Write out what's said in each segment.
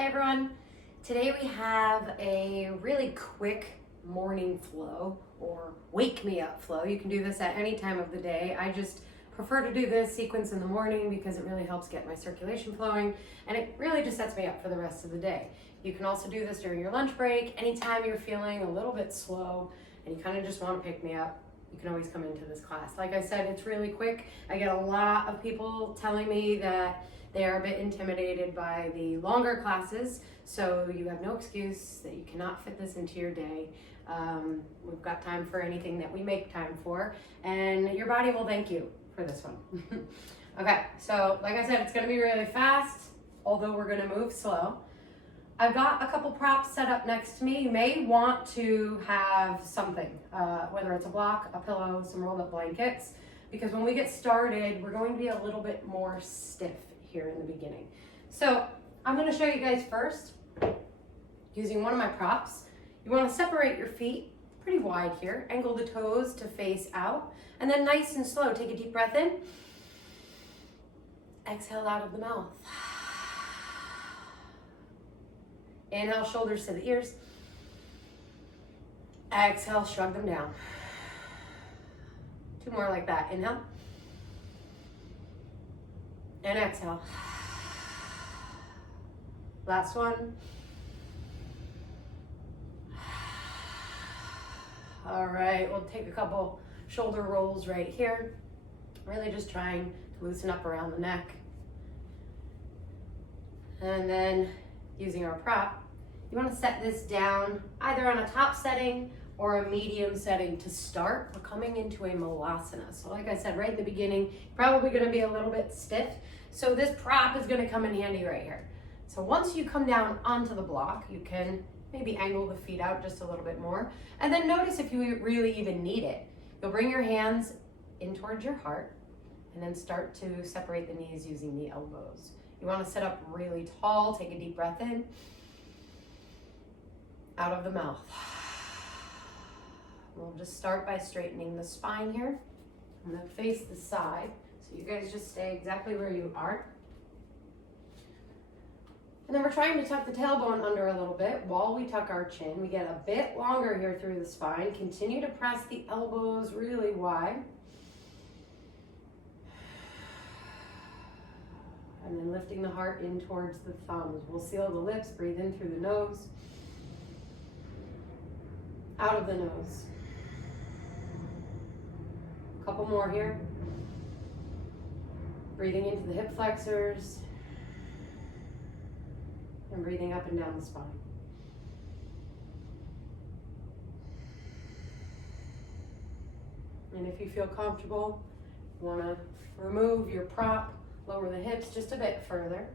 Hey everyone, today we have a really quick morning flow or wake me up flow. You can do this at any time of the day. I just prefer to do this sequence in the morning because it really helps get my circulation flowing and it really just sets me up for the rest of the day. You can also do this during your lunch break, anytime you're feeling a little bit slow and you kind of just want to pick me up. You can always come into this class. Like I said, it's really quick. I get a lot of people telling me that they are a bit intimidated by the longer classes, so you have no excuse that you cannot fit this into your day. We've got time for anything that we make time for, and your body will thank you for this one. Okay, so like I said, it's gonna be really fast, although we're gonna move slow. I've got a couple props set up next to me. You may want to have something, whether it's a block, a pillow, some rolled up blankets, because when we get started, we're going to be a little bit more stiff here in the beginning. So I'm going to show you guys first using one of my props. You want to separate your feet pretty wide here, angle the toes to face out, and then nice and slow, take a deep breath in, exhale out of the mouth. Inhale, shoulders to the ears. Exhale, shrug them down. Two more like that. Inhale. And exhale. Last one. All right, we'll take a couple shoulder rolls right here. Really just trying to loosen up around the neck. And then using our prop, you want to set this down either on a top setting or a medium setting to start. We're coming into a malasana. So like I said, right in the beginning, probably going to be a little bit stiff. So this prop is going to come in handy right here. So once you come down onto the block, you can maybe angle the feet out just a little bit more. And then notice if you really even need it. You'll bring your hands in towards your heart and then start to separate the knees using the elbows. You want to sit up really tall. Take a deep breath in. Out of the mouth. We'll just start by straightening the spine here. I'm going to face the side. So you guys just stay exactly where you are. And then we're trying to tuck the tailbone under a little bit while we tuck our chin. We get a bit longer here through the spine. Continue to press the elbows really wide. And then lifting the heart in towards the thumbs. We'll seal the lips, breathe in through the nose. Out of the nose. A couple more here. Breathing into the hip flexors. And breathing up and down the spine. And if you feel comfortable, you want to remove your prop, lower the hips just a bit further.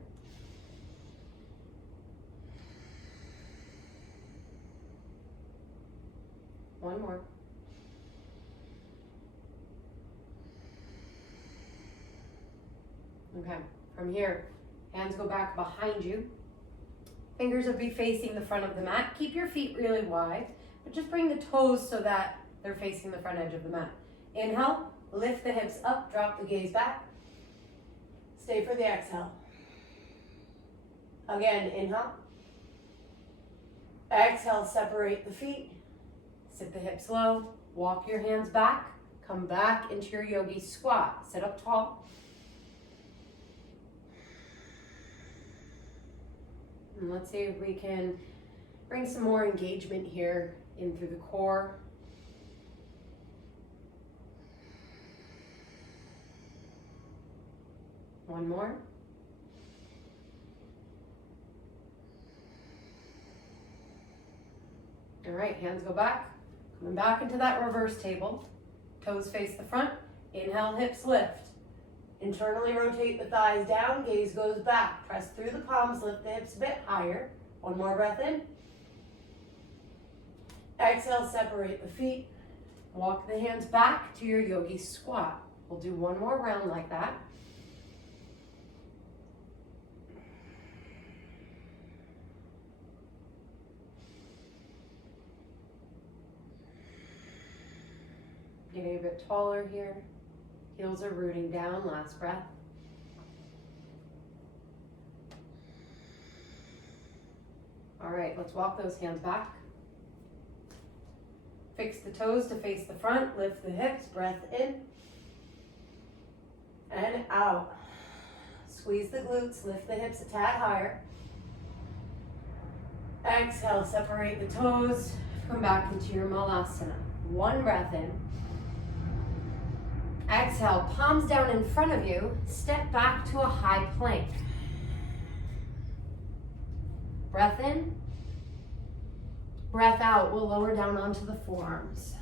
One more. Okay, from here, hands go back behind you. Fingers will be facing the front of the mat. Keep your feet really wide, but just bring the toes so that they're facing the front edge of the mat. Inhale, lift the hips up, drop the gaze back. Stay for the exhale. Again, inhale. Exhale, separate the feet. Sit the hips low, walk your hands back, come back into your yogi squat. Sit up tall. And let's see if we can bring some more engagement here in through the core. One more. All right, hands go back. Coming back into that reverse table. Toes face the front. Inhale, hips lift. Internally rotate the thighs down. Gaze goes back. Press through the palms. Lift the hips a bit higher. One more breath in. Exhale, separate the feet. Walk the hands back to your yogi squat. We'll do one more round like that. Getting a bit taller here. Heels are rooting down. Last breath. All right, let's walk those hands back. Fix the toes to face the front, lift the hips, breath in and out. Squeeze the glutes, lift the hips a tad higher. Exhale, separate the toes, come back into your Malasana. One breath in. Exhale, palms down in front of you, step back to a high plank. Breath in. Breath out, we'll lower down onto the forearms.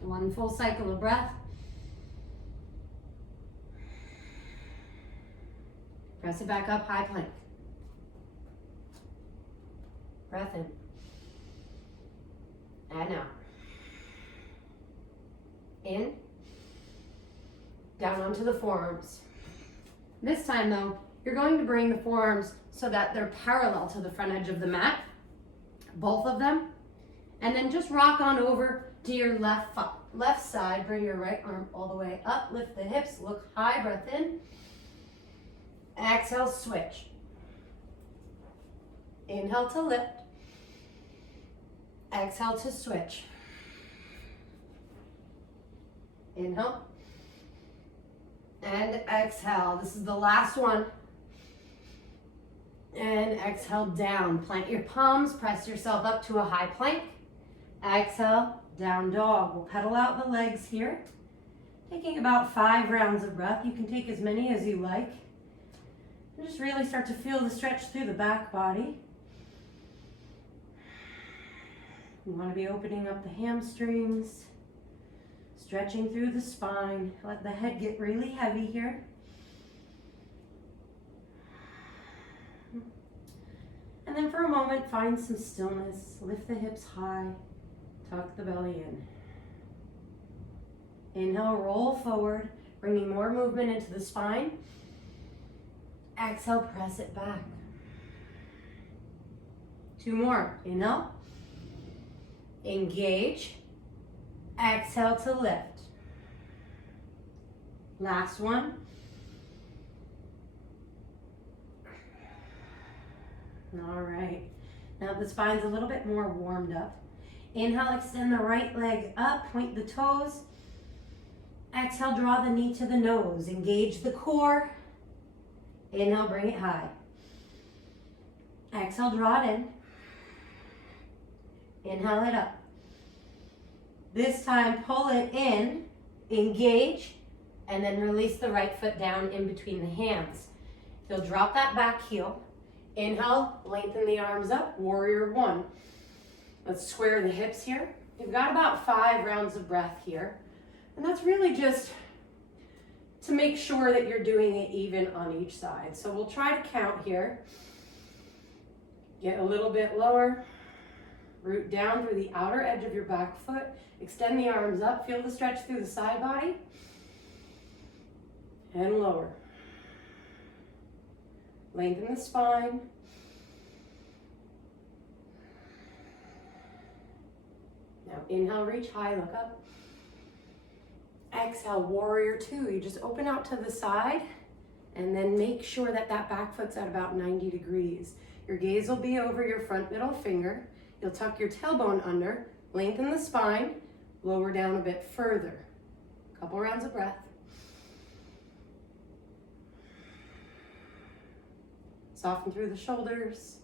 One full cycle of breath. Press it back up, high plank. Breath in. And out. In. Down onto the forearms. This time though, you're going to bring the forearms so that they're parallel to the front edge of the mat. Both of them. And then just rock on over to your left side. Bring your right arm all the way up. Lift the hips. Look high. Breath in. Exhale, switch. Inhale to lift. Exhale to switch. Inhale. And exhale. This is the last one. And exhale down. Plant your palms, press yourself up to a high plank. Exhale, down dog. We'll pedal out the legs here. Taking about 5 rounds of breath. You can take as many as you like. And just really start to feel the stretch through the back body. You want to be opening up the hamstrings, stretching through the spine. Let the head get really heavy here. And then for a moment, find some stillness. Lift the hips high, tuck the belly in. Inhale, roll forward, bringing more movement into the spine. Exhale, press it back. 2 more. Inhale, engage. Exhale to lift. Last one. All right, now the spine's a little bit more warmed up. Inhale, extend the right leg up, point the toes. Exhale, draw the knee to the nose. Engage the core. Inhale, bring it high. Exhale, draw it in. Inhale it up. This time, pull it in, engage, and then release the right foot down in between the hands. You'll drop that back heel. Inhale, lengthen the arms up, warrior 1. Let's square the hips here. You've got about 5 rounds of breath here. And that's really just to make sure that you're doing it even on each side. So we'll try to count here. Get a little bit lower. Root down through the outer edge of your back foot. Extend the arms up. Feel the stretch through the side body. And lower. Lengthen the spine. Now inhale, reach high, look up. Exhale, warrior 2. You just open out to the side and then make sure that that back foot's at about 90 degrees. Your gaze will be over your front middle finger. You'll tuck your tailbone under, lengthen the spine, lower down a bit further. Couple rounds of breath. Soften through the shoulders,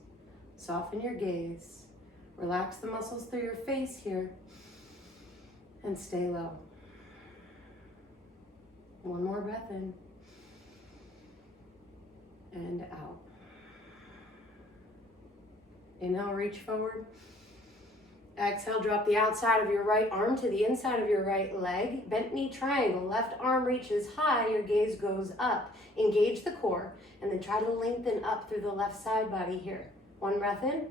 soften your gaze, relax the muscles through your face here, and stay low. One more breath in, and out. Inhale, reach forward. Exhale, drop the outside of your right arm to the inside of your right leg. Bent knee triangle, left arm reaches high, your gaze goes up. Engage the core, and then try to lengthen up through the left side body here. One breath in.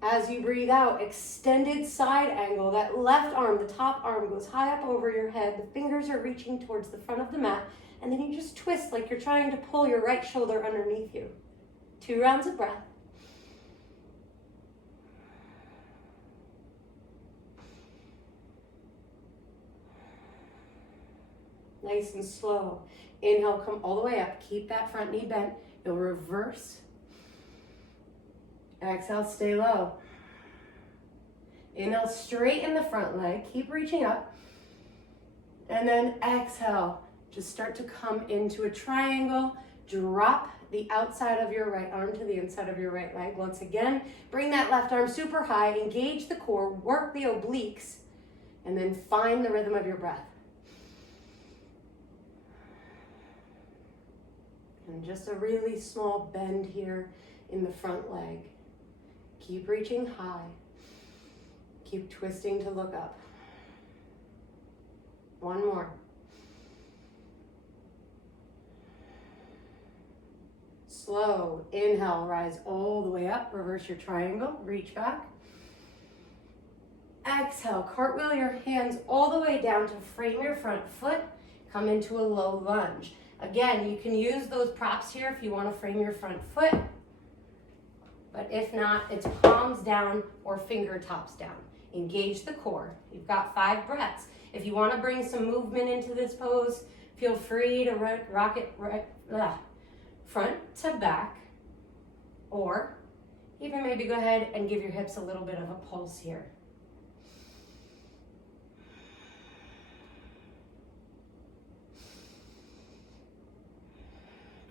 As you breathe out, extended side angle. That left arm, the top arm, goes high up over your head. The fingers are reaching towards the front of the mat, and then you just twist like you're trying to pull your right shoulder underneath you. 2 rounds of breath. Nice and slow. Inhale, come all the way up. Keep that front knee bent. You'll reverse. Exhale, stay low. Inhale, straighten the front leg. Keep reaching up. And then exhale, just start to come into a triangle. Drop the outside of your right arm to the inside of your right leg. Once again, bring that left arm super high. Engage the core. Work the obliques. And then find the rhythm of your breath. And just a really small bend here in the front leg. Keep reaching high. Keep twisting to look up. One more. Slow. Inhale, rise all the way up. Reverse your triangle. Reach back. Exhale, cartwheel your hands all the way down to frame your front foot. Come into a low lunge. Again, you can use those props here if you want to frame your front foot. But if not, it's palms down or fingertips down. Engage the core. You've got 5 breaths. If you want to bring some movement into this pose, feel free to rock it front to back, or even maybe go ahead and give your hips a little bit of a pulse here.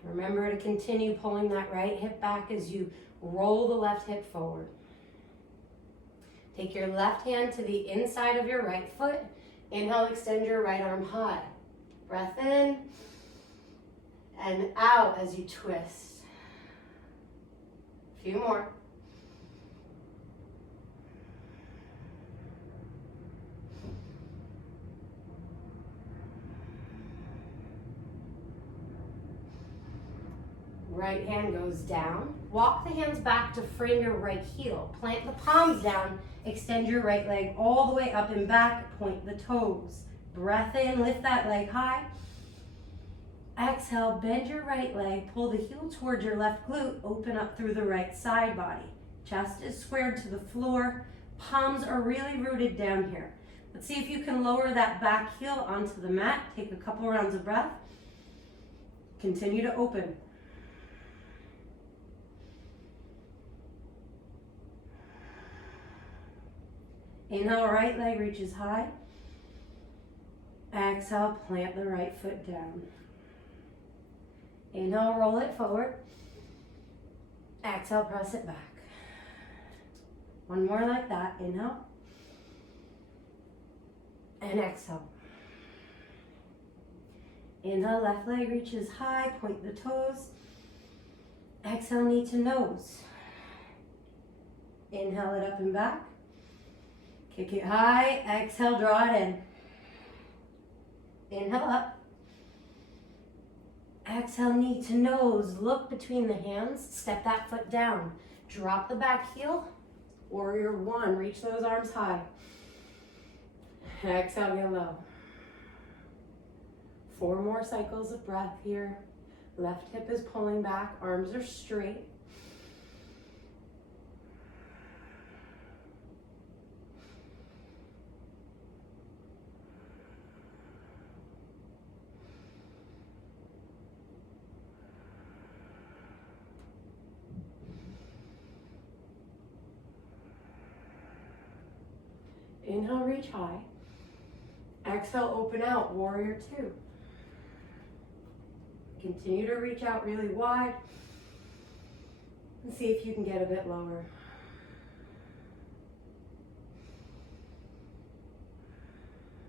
Remember to continue pulling that right hip back as you roll the left hip forward. Take your left hand to the inside of your right foot. Inhale, extend your right arm high. Breath in and out as you twist. A few more. Right hand goes down. Walk the hands back to frame your right heel. Plant the palms down. Extend your right leg all the way up and back. Point the toes. Breath in, lift that leg high. Exhale, bend your right leg. Pull the heel towards your left glute. Open up through the right side body. Chest is squared to the floor. Palms are really rooted down here. Let's see if you can lower that back heel onto the mat. Take a couple rounds of breath. Continue to open. Inhale, right leg reaches high. Exhale, plant the right foot down. Inhale, roll it forward. Exhale, press it back. One more like that. Inhale. And exhale. Inhale, left leg reaches high. Point the toes. Exhale, knee to nose. Inhale it up and back. Kick it high. Exhale, draw it in. Inhale up. Exhale, knee to nose. Look between the hands. Step that foot down. Drop the back heel. Warrior one. Reach those arms high. Exhale, get low. 4 more cycles of breath here. Left hip is pulling back. Arms are straight. Inhale, reach high. Exhale, open out, warrior two. Continue to reach out really wide and see if you can get a bit lower.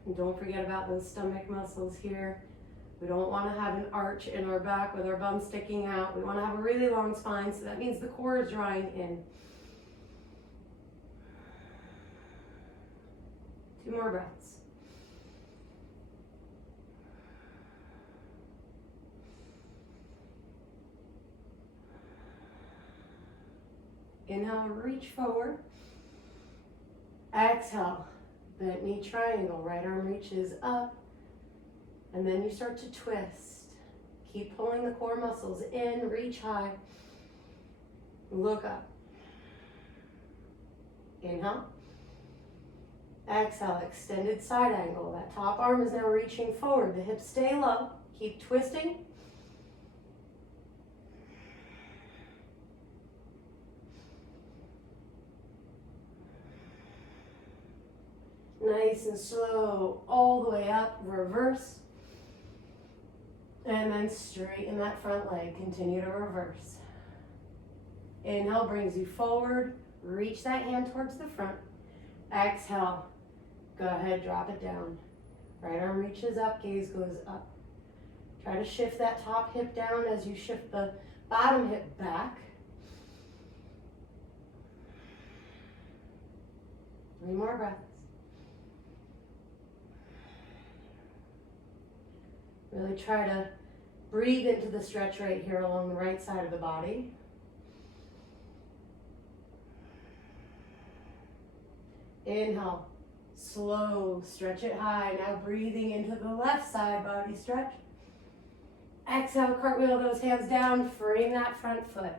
And don't forget about those stomach muscles here. We don't want to have an arch in our back with our bum sticking out. We want to have a really long spine, so that means the core is drawing in. 2 more breaths. Inhale, reach forward. Exhale, bent knee triangle. Right arm reaches up. And then you start to twist. Keep pulling the core muscles in, reach high. Look up. Inhale. Exhale, extended side angle. That top arm is now reaching forward. The hips stay low. Keep twisting. Nice and slow, all the way up, reverse. And then straighten that front leg, continue to reverse. Inhale brings you forward, reach that hand towards the front. Exhale, go ahead, drop it down. Right arm reaches up, gaze goes up. Try to shift that top hip down as you shift the bottom hip back. 3 more breaths. Really try to breathe into the stretch right here along the right side of the body. Inhale, slow, stretch it high. Now breathing into the left side, body stretch. Exhale, cartwheel those hands down, frame that front foot.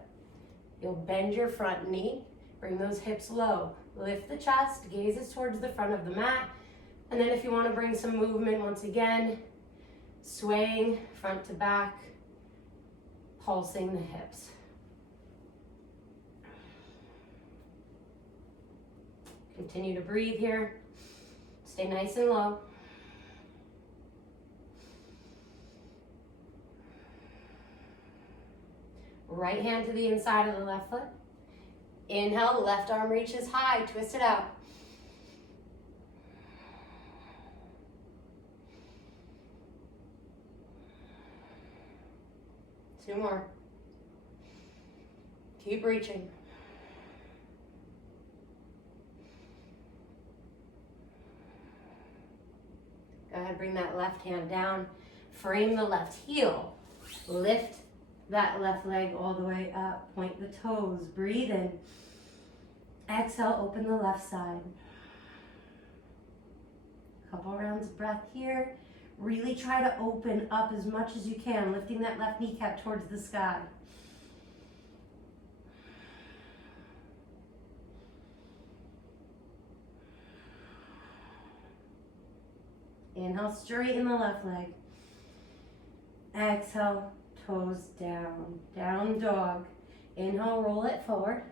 You'll bend your front knee, bring those hips low. Lift the chest, gazes towards the front of the mat. And then if you want to bring some movement, once again, swaying front to back, pulsing the hips. Continue to breathe here. Stay nice and low. Right hand to the inside of the left foot. Inhale, left arm reaches high, twist it out. Two more. Keep reaching. Go ahead, bring that left hand down. Frame the left heel. Lift that left leg all the way up. Point the toes. Breathe in. Exhale, open the left side. Couple rounds of breath here. Really try to open up as much as you can, lifting that left kneecap towards the sky. Inhale, straighten the left leg. Exhale, toes down. Down dog. Inhale, roll it forward.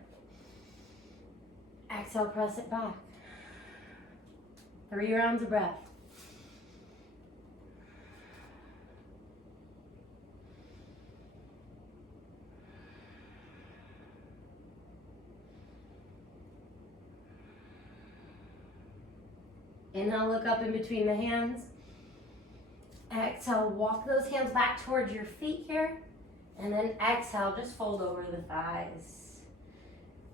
Exhale, press it back. 3 rounds of breath. Inhale, look up in between the hands. Exhale, walk those hands back towards your feet here. And then exhale, just fold over the thighs.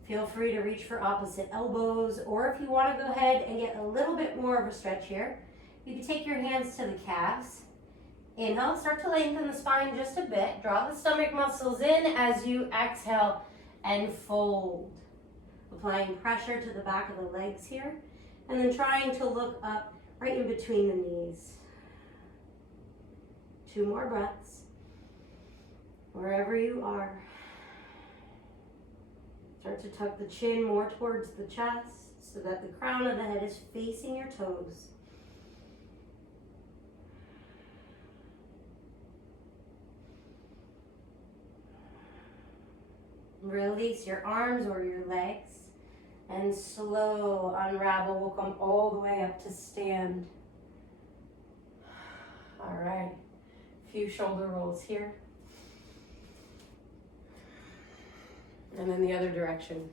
Feel free to reach for opposite elbows, or if you want to go ahead and get a little bit more of a stretch here, you can take your hands to the calves. Inhale, start to lengthen the spine just a bit. Draw the stomach muscles in as you exhale and fold. Applying pressure to the back of the legs here. And then trying to look up right in between the knees. 2 more breaths. Wherever you are. Start to tuck the chin more towards the chest so that the crown of the head is facing your toes. Release your arms or your legs. And slow unravel. We'll come all the way up to stand. All right. A few shoulder rolls here. And then the other direction.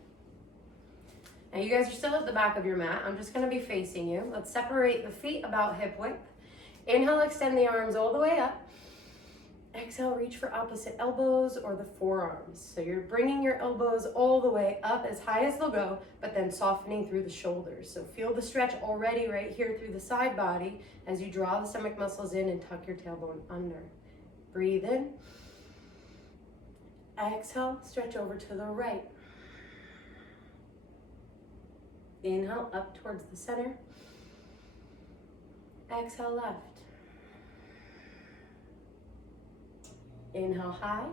Now you guys are still at the back of your mat. I'm just going to be facing you. Let's separate the feet about hip width. Inhale, extend the arms all the way up. Exhale, reach for opposite elbows or the forearms. So you're bringing your elbows all the way up as high as they'll go, but then softening through the shoulders. So feel the stretch already right here through the side body as you draw the stomach muscles in and tuck your tailbone under. Breathe in. Exhale, stretch over to the right. Inhale, up towards the center. Exhale, left. Inhale, high.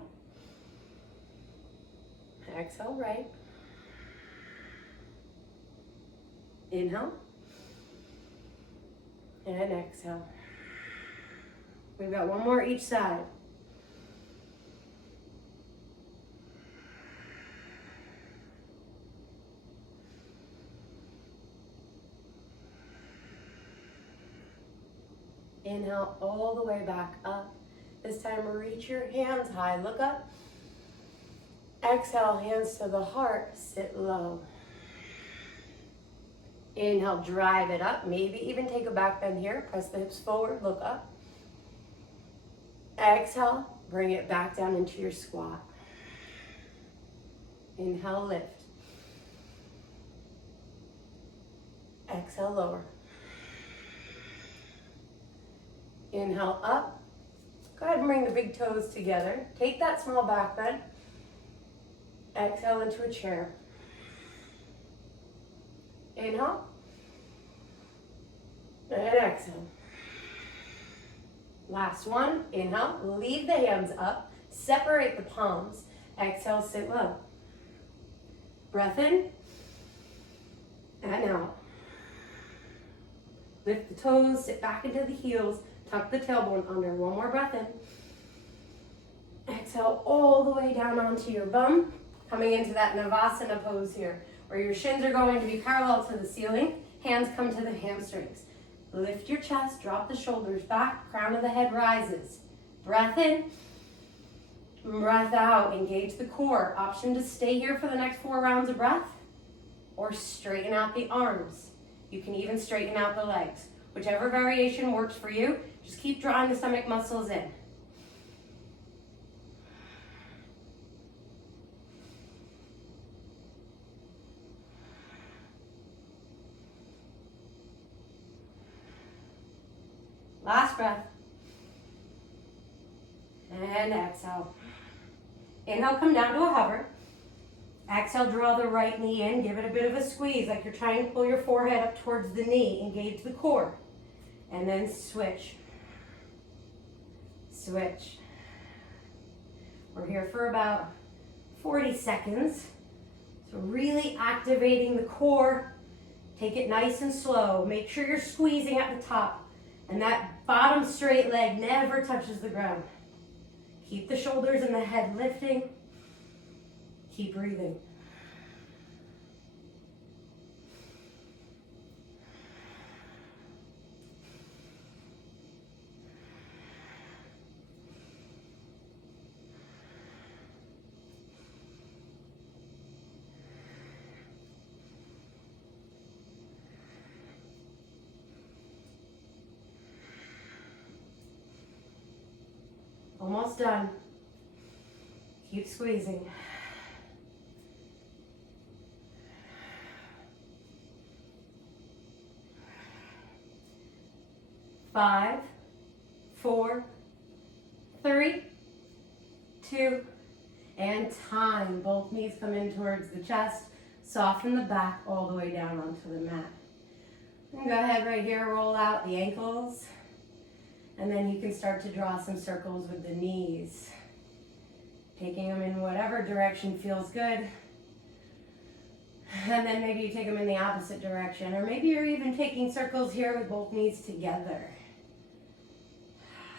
Exhale, right. Inhale. And exhale. We've got one more each side. Inhale all the way back up. This time reach your hands high, look up. Exhale, hands to the heart, sit low. Inhale, drive it up. Maybe even take a back bend here. Press the hips forward, look up. Exhale, bring it back down into your squat. Inhale, lift. Exhale, lower. Inhale, up. Go ahead and bring the big toes together. Take that small back bend. Exhale into a chair. Inhale. And exhale. Last one. Inhale. Leave the hands up. Separate the palms. Exhale, sit low. Breath in. And out. Lift the toes. Sit back into the heels. Tuck the tailbone under. One more breath in. Exhale all the way down onto your bum. Coming into that Navasana pose here, where your shins are going to be parallel to the ceiling. Hands come to the hamstrings. Lift your chest, drop the shoulders back, crown of the head rises. Breath in, breath out, engage the core. Option to stay here for the next 4 rounds of breath, or straighten out the arms. You can even straighten out the legs. Whichever variation works for you, just keep drawing the stomach muscles in. Last breath. And exhale. Inhale, come down to a hover. Exhale, draw the right knee in. Give it a bit of a squeeze, like you're trying to pull your forehead up towards the knee. Engage the core. And then switch. Switch. We're here for about 40 seconds. So really activating the core. Take it nice and slow. Make sure you're squeezing at the top. And that bottom straight leg never touches the ground. Keep the shoulders and the head lifting. Keep breathing. Almost done. Keep squeezing. 5, 4, 3, 2, and time. Both knees come in towards the chest. Soften the back all the way down onto the mat. And go ahead right here, roll out the ankles. And then you can start to draw some circles with the knees. Taking them in whatever direction feels good. And then maybe you take them in the opposite direction. Or maybe you're even taking circles here with both knees together.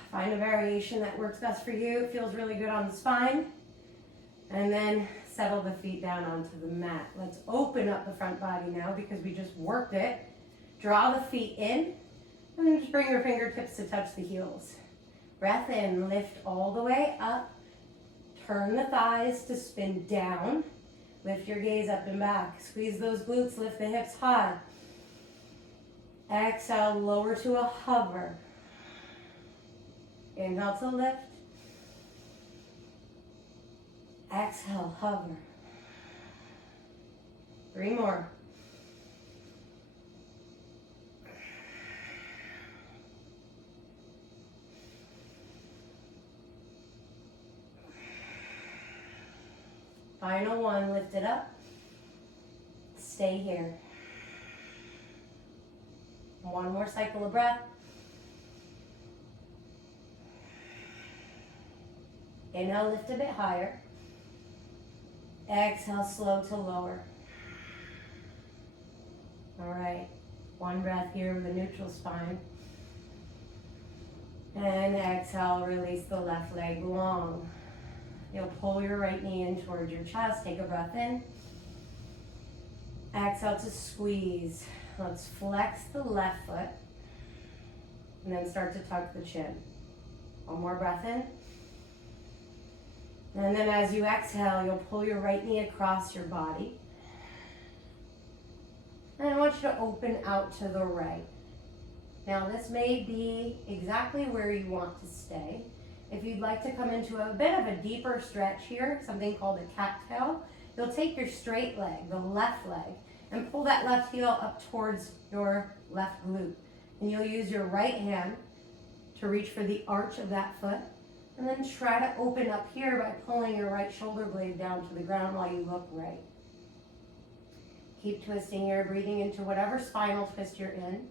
Find a variation that works best for you. It feels really good on the spine. And then settle the feet down onto the mat. Let's open up the front body now because we just worked it. Draw the feet in. And then just bring your fingertips to touch the heels. Breath in, lift all the way up. Turn the thighs to spin down. Lift your gaze up and back. Squeeze those glutes, lift the hips high. Exhale, lower to a hover. Inhale to lift. Exhale, hover. 3 more. Final one, lift it up. Stay here. One more cycle of breath. Inhale, lift a bit higher. Exhale, slow to lower. All right, one breath here with a neutral spine. And exhale, release the left leg long. You'll pull your right knee in towards your chest. Take a breath in. Exhale to squeeze. Let's flex the left foot. And then start to tuck the chin. One more breath in. And then as you exhale, you'll pull your right knee across your body. And I want you to open out to the right. Now this may be exactly where you want to stay. If you'd like to come into a bit of a deeper stretch here, something called a cat-tail, you'll take your straight leg, the left leg, and pull that left heel up towards your left glute. And you'll use your right hand to reach for the arch of that foot. And then try to open up here by pulling your right shoulder blade down to the ground while you look right. Keep twisting here, breathing into whatever spinal twist you're in.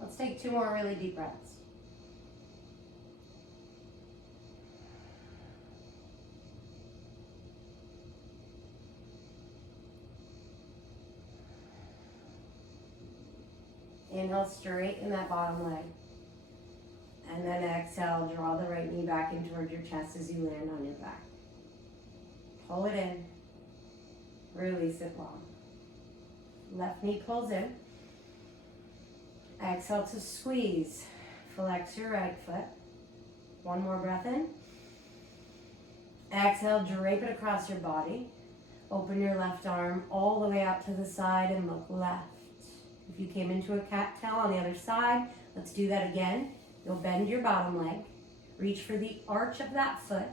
Let's take 2 more really deep breaths. Inhale, straighten that bottom leg. And then exhale, draw the right knee back in towards your chest as you land on your back. Pull it in. Release it long. Left knee pulls in. Exhale to squeeze. Flex your right foot. One more breath in. Exhale, drape it across your body. Open your left arm all the way out to the side and look left. If you came into a cat-tail on the other side, let's do that again. You'll bend your bottom leg, reach for the arch of that foot,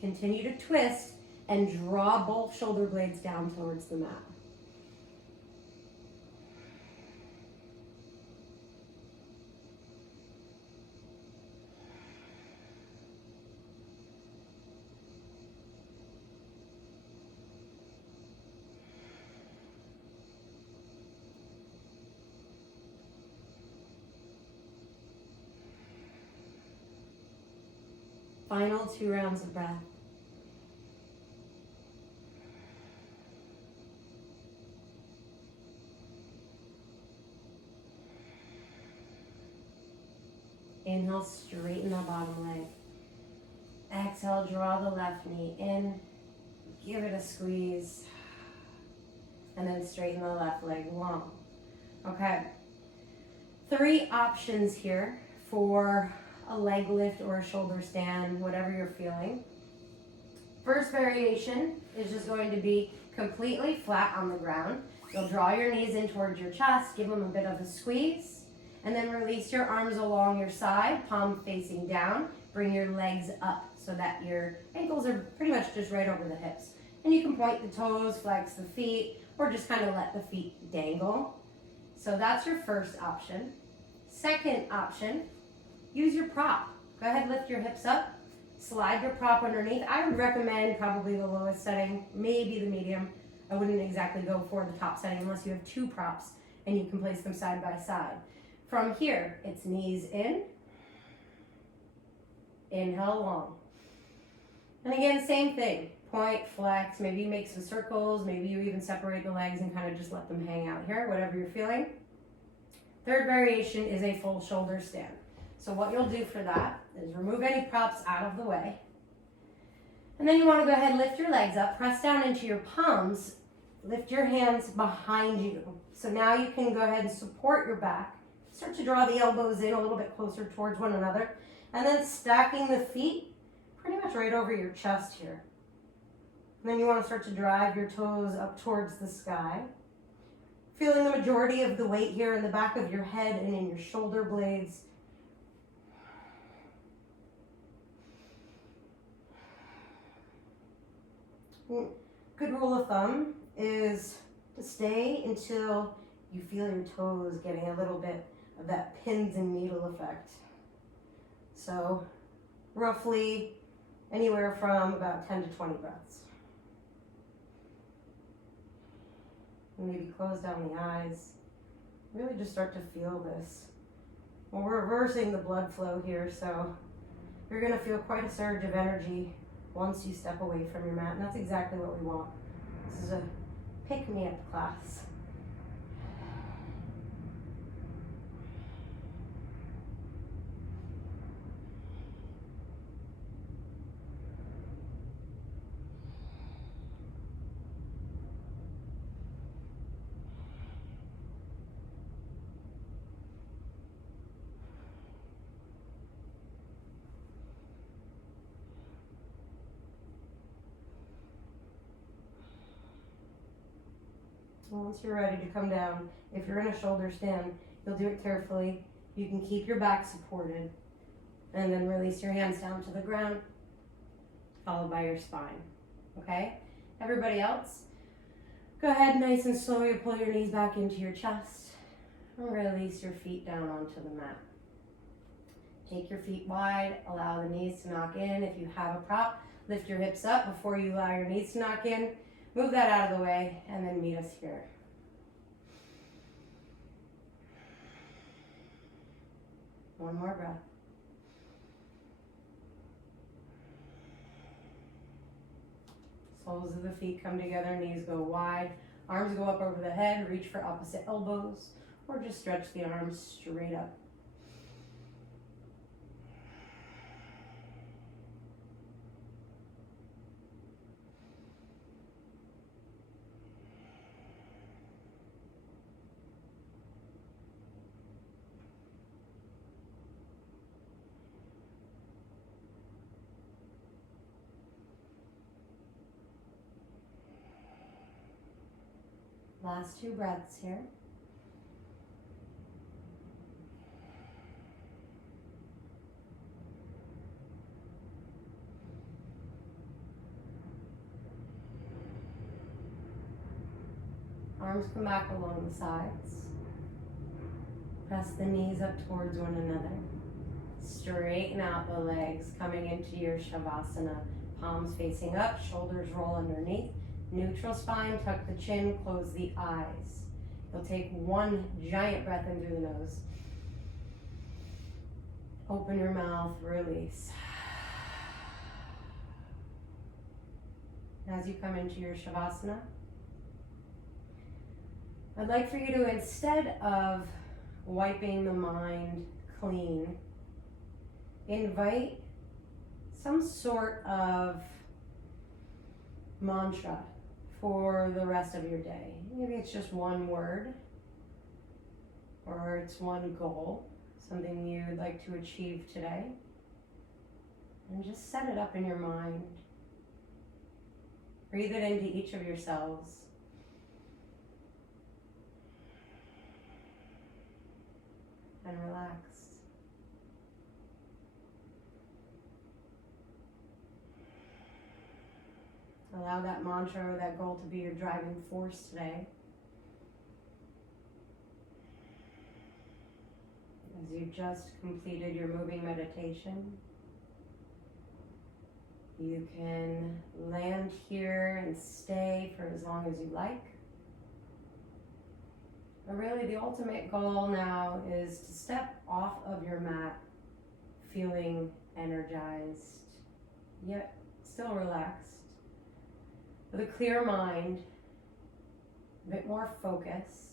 continue to twist, and draw both shoulder blades down towards the mat. Final 2 rounds of breath. Inhale, straighten the bottom leg. Exhale, draw the left knee in. Give it a squeeze. And then straighten the left leg long. Okay. 3 options here for a leg lift or a shoulder stand, whatever you're feeling. First variation is just going to be completely flat on the ground. You'll draw your knees in towards your chest, give them a bit of a squeeze, and then release your arms along your side, palm facing down. Bring your legs up so that your ankles are pretty much just right over the hips. And you can point the toes, flex the feet, or just kind of let the feet dangle. So that's your first option. Second option, use your prop. Go ahead, lift your hips up, slide your prop underneath. I would recommend probably the lowest setting, maybe the medium. I wouldn't exactly go for the top setting unless you have 2 props and you can place them side by side. From here, it's knees in, inhale long. And again, same thing, point, flex, maybe you make some circles, maybe you even separate the legs and kind of just let them hang out here, whatever you're feeling. Third variation is a full shoulder stand. So what you'll do for that is remove any props out of the way. And then you want to go ahead and lift your legs up, press down into your palms, lift your hands behind you. So now you can go ahead and support your back. Start to draw the elbows in a little bit closer towards one another. And then stacking the feet pretty much right over your chest here. And then you want to start to drive your toes up towards the sky. Feeling the majority of the weight here in the back of your head and in your shoulder blades. Good rule of thumb is to stay until you feel your toes getting a little bit of that pins and needle effect. So roughly anywhere from about 10 to 20 breaths. Maybe close down the eyes. Really just start to feel this. Well, we're reversing the blood flow here, so you're going to feel quite a surge of energy once you step away from your mat, and that's exactly what we want. This is a pick-me-up class. Once you're ready to come down, if you're in a shoulder stand, you'll do it carefully. You can keep your back supported and then release your hands down to the ground, followed by your spine. Okay? Everybody else, go ahead, nice and slow, you pull your knees back into your chest and release your feet down onto the mat. Take your feet wide, allow the knees to knock in. If you have a prop, lift your hips up before you allow your knees to knock in. Move that out of the way and then meet us here. One more breath. Soles of the feet come together, knees go wide, arms go up over the head, reach for opposite elbows, or just stretch the arms straight up. Last 2 breaths here. Arms come back along the sides. Press the knees up towards one another. Straighten out the legs, coming into your Shavasana. Palms facing up, shoulders roll underneath. Neutral spine, tuck the chin, close the eyes. You'll take 1 giant breath in through the nose. Open your mouth, release. As you come into your Shavasana, I'd like for you to, instead of wiping the mind clean, invite some sort of mantra for the rest of your day. Maybe it's just 1 word, or it's 1 goal, something you'd like to achieve today. And just set it up in your mind. Breathe it into each of your cells. And relax. Allow that mantra or that goal to be your driving force today. As you've just completed your moving meditation, you can land here and stay for as long as you like. But really the ultimate goal now is to step off of your mat feeling energized, yet still relaxed, with a clear mind, a bit more focused,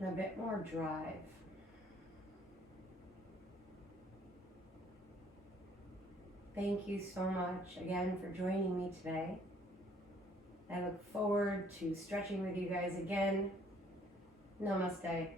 and a bit more drive. Thank you so much again for joining me today. I look forward to stretching with you guys again. Namaste.